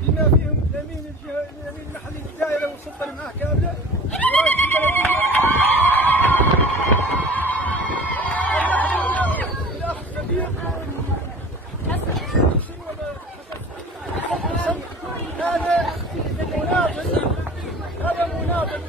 بما فيهم الامين المحلي للدائره والسلطه اللي معاه كامله. هذا مناضل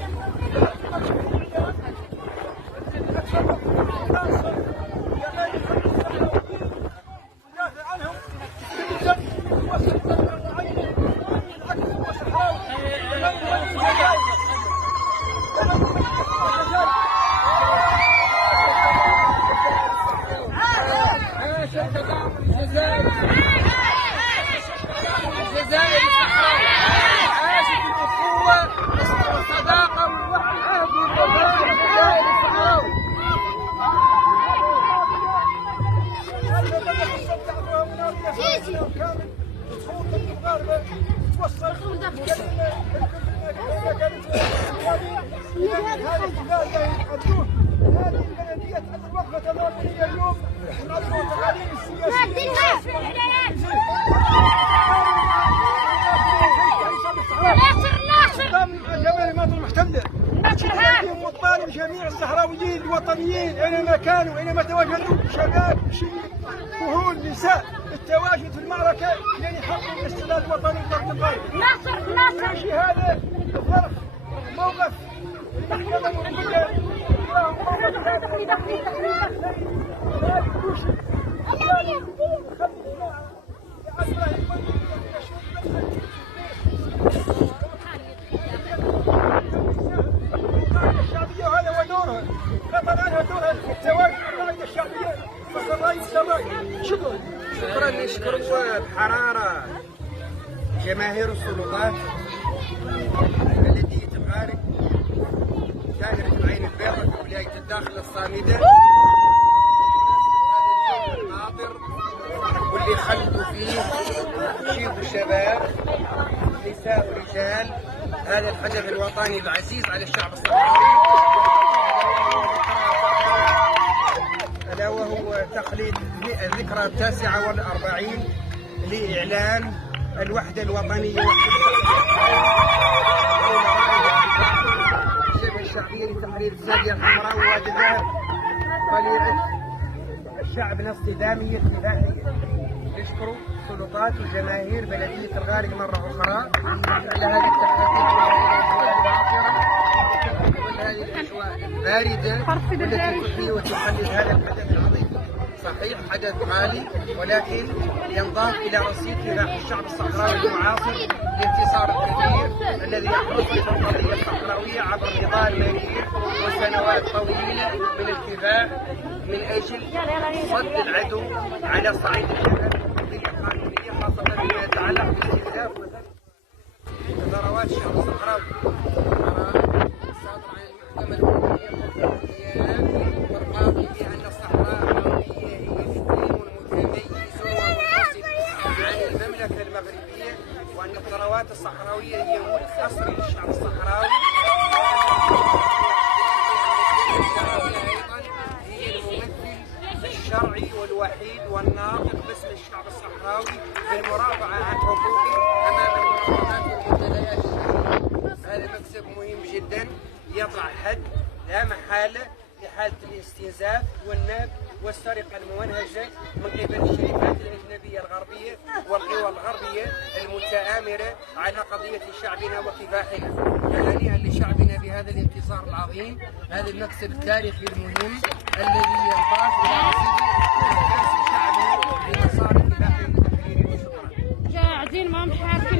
هذه البلديه تعمل وقفه تماثيليه اليوم ونعطيهم تقاليد السياسيه. جمال المناطق المحتله وطالب جميع الصحراويين الوطنيين اينما كانوا اينما تواجدوا، شباب شيوخ كهول نساء، التواجد في المعركه لين يحققوا الاستقلال الوطني للارض الغرب. ماشي هذا الظرف موقف المحكمه الوطنيه الشعبيه، وهذا هو دورها. قطر لها دورها في التواجد القاعده الشعبيه والسراي والسراي. شكرا. نشكر بحراره جماهير السلطات بلديه الغارق دائرة العين البيضاء في ولاية الداخل الصامدة الناظر واللي خلدوا فيه شيب الشباب نساء ورجال هذا الحدث الوطني العزيز على الشعب الصحراوي، ألا وهو تقليد الذكرى 49 لإعلان الوحدة الوطنية الشعبية لتحرير الزاوية الحمراء ووادي الذهب طليعة الشعب الاصطدامية الكفاحية. نشكر سلطات وجماهير بلدية الغارق مرة أخرى على هذه هذه الأجواء الباردة التي تحيي وتحلل هذا الحدث العظيم. صحيح حدث حالي ولكن ينضاف إلى رصيد كفاح الشعب الصحراوي المعاصر لانتصار الكثير الذي يحرص القضية الصحراوية عبر نضال مرير وسنوات طويلة من الكفاح من أجل صد العدو على صعيد القضية القانونية، خاصة فيما يتعلق باستهداف ثروات الشعب الصحراوي. الصادر عن المحكمة الوطنية والقاضي بأن الصحراء الغربية هي الإقليم المتميز ومنفصل عن المملكة المغربية، وأن الثروات الصحراوية هي ملك أصلي للشعب الصحراوي. أيضا هي الممثل الشرعي والوحيد والناطق باسم الشعب الصحراوي بالمرافعة عن حقوقه أمام المنظمات والمنتديات الشعبية. هذا مكسب مهم جدا يضع حد لا محالة لحالة الاستنزاف والنهب والسرقة الممنهجة من قبل الشركات الأجنبية الغربية والقوى الغربية المتآمرة على قضية شعبنا وكفاحنا. فهنيئا لشعبنا بهذا الانتصار العظيم، هذا المكسب التاريخي المهم الذي ينضاف إلى رصيد شعبنا لمسار كفاحه وتحريره. وشكرا. جاهزين ما مش عارفين